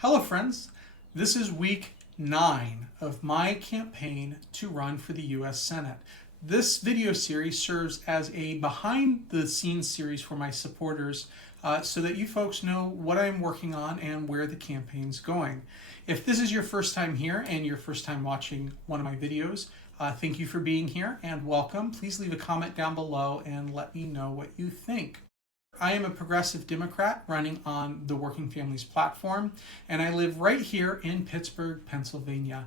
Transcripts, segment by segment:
Hello friends, this is week 9 of my campaign to run for the US Senate. This video series serves as a behind the scenes series for my supporters so that you folks know what I'm working on and where the campaign's going. If this is your first time here and your first time watching one of my videos, thank you for being here and welcome. Please leave a comment down below and let me know what you think. I am a progressive Democrat running on the Working Families platform, and I live right here in Pittsburgh, Pennsylvania.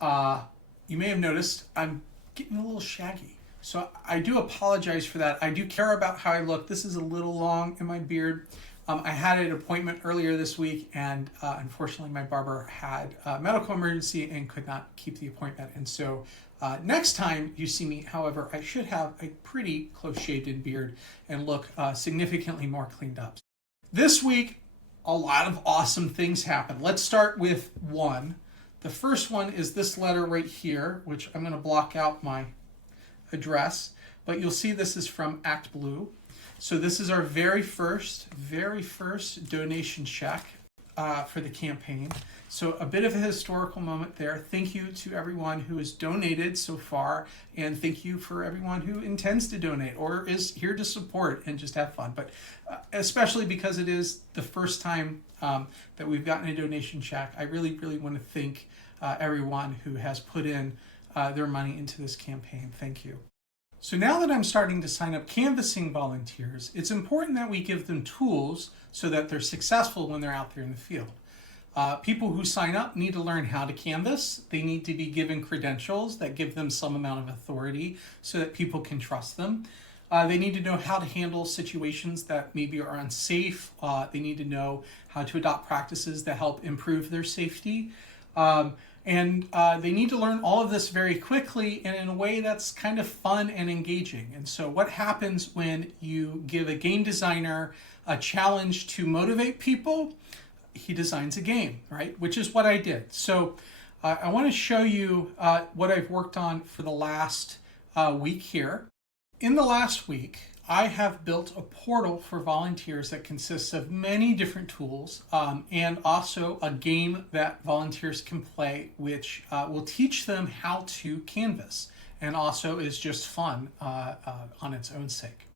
You may have noticed I'm getting a little shaggy, so I do apologize for that. I do care about how I look. This is a little long in my beard. I had an appointment earlier this week, and unfortunately my barber had a medical emergency and could not keep the appointment. And so next time you see me, however, I should have a pretty close-shaved beard and look significantly more cleaned up. This week, a lot of awesome things happened. Let's start with one. The first one is this letter right here, which I'm going to block out my address, but you'll see this is from Act Blue. So this is our very first donation check for the campaign. So a bit of a historical moment there. Thank you to everyone who has donated so far, and thank you for everyone who intends to donate or is here to support and just have fun. But especially because it is the first time that we've gotten a donation check, I really want to thank everyone who has put in their money into this campaign. Thank you. So now that I'm starting to sign up canvassing volunteers, it's important that we give them tools so that they're successful when they're out there in the field. People who sign up need to learn how to canvass. They need to be given credentials that give them some amount of authority so that people can trust them. They need to know how to handle situations that maybe are unsafe. They need to know how to adopt practices that help improve their safety. And they need to learn all of this very quickly and in a way that's kind of fun and engaging. And so what happens when you give a game designer a challenge to motivate people? He designs a game, right? Which is what I did. So I want to show you what I've worked on for the last week here. In the last week, I have built a portal for volunteers that consists of many different tools and also a game that volunteers can play, which will teach them how to canvass and also is just fun on its own sake.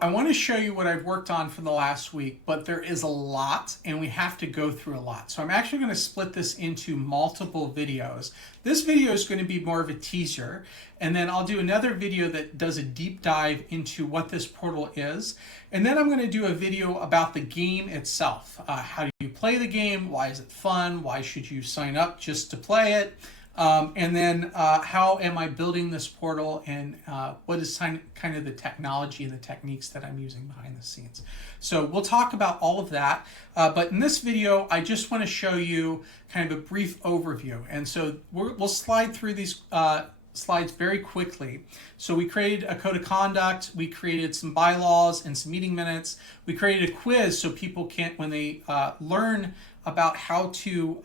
I want to show you what I've worked on for the last week, but there is a lot and we have to go through a lot. So I'm actually going to split this into multiple videos. This video is going to be more of a teaser, and then I'll do another video that does a deep dive into what this portal is. And then I'm going to do a video about the game itself. How do you play the game? Why is it fun? Why should you sign up just to play it? And then how am I building this portal, and what is kind of the technology and the techniques that I'm using behind the scenes. So we'll talk about all of that, but in this video I just want to show you kind of a brief overview, and so we'll slide through these slides very quickly. So we created a code of conduct, we created some bylaws and some meeting minutes, we created a quiz so people can, when they learn about how to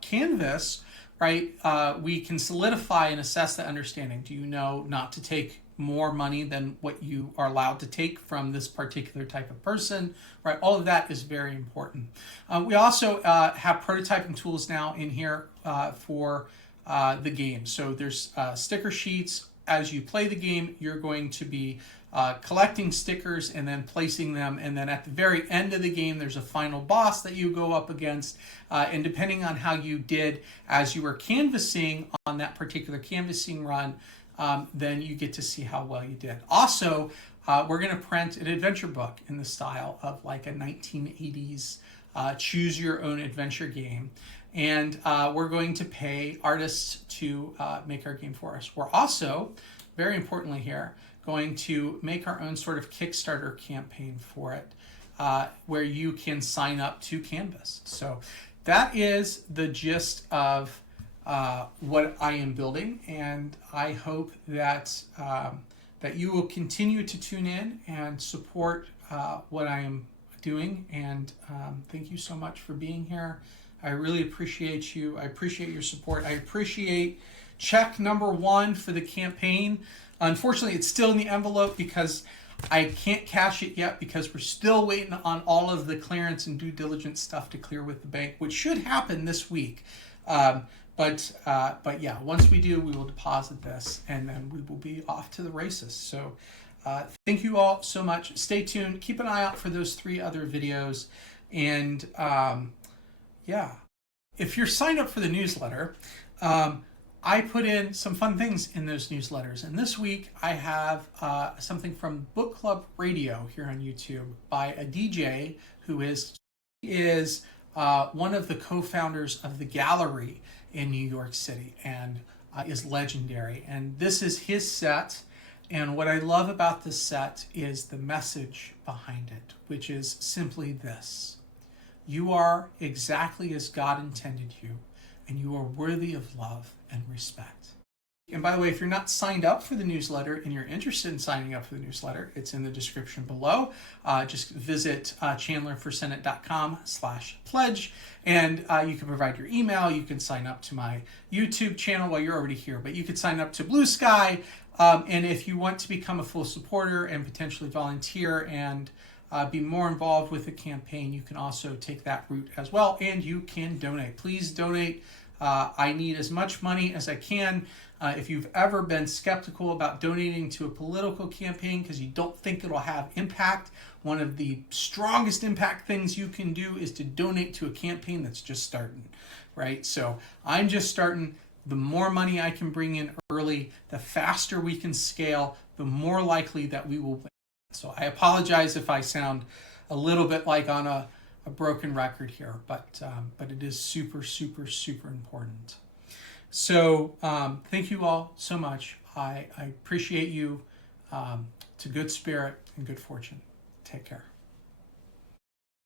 canvass, right, we can solidify and assess the understanding. Do you know not to take more money than what you are allowed to take from this particular type of person, right? All of that is very important. We also have prototyping tools now in here for the game. So there's sticker sheets. As you play the game, you're going to be collecting stickers and then placing them, and then at the very end of the game there's a final boss that you go up against, and depending on how you did as you were canvassing on that particular canvassing run, then you get to see how well you did. Also, we're going to print an adventure book in the style of like a 1980s choose your own adventure game, and we're going to pay artists to make our game for us. We're also, very importantly here, going to make our own sort of Kickstarter campaign for it, where you can sign up to canvass. So that is the gist of what I am building, and I hope that that you will continue to tune in and support what I am doing. And thank you so much for being here. I really appreciate you. I appreciate your support. I appreciate check number 1 for the campaign. Unfortunately, it's still in the envelope because I can't cash it yet because we're still waiting on all of the clearance and due diligence stuff to clear with the bank, which should happen this week. But yeah, once we do, we will deposit this, and then we will be off to the races. So thank you all so much. Stay tuned. Keep an eye out for those 3 other videos. And yeah, if you're signed up for the newsletter, I put in some fun things in those newsletters. And this week I have something from Book Club Radio here on YouTube by a DJ who is one of the co-founders of the Gallery in New York City and is legendary. And this is his set. And what I love about this set is the message behind it, which is simply this: you are exactly as God intended you, and you are worthy of love and respect. And by the way, if you're not signed up for the newsletter and you're interested in signing up for the newsletter, it's in the description below. Just visit chandlerforsenate.com/pledge, and you can provide your email. You can sign up to my YouTube channel. Well, you're already here, but you could sign up to Blue Sky. And if you want to become a full supporter and potentially volunteer and be more involved with the campaign, you can also take that route as well, and you can donate. Please donate. I need as much money as I can. If you've ever been skeptical about donating to a political campaign because you don't think it'll have impact, one of the strongest impact things you can do is to donate to a campaign that's just starting, right? So I'm just starting. The more money I can bring in early, the faster we can scale, the more likely that we will win. So I apologize if I sound a little bit like on a broken record here, but it is super, super, super important. So thank you all so much. I appreciate you. To good spirit and good fortune. Take care.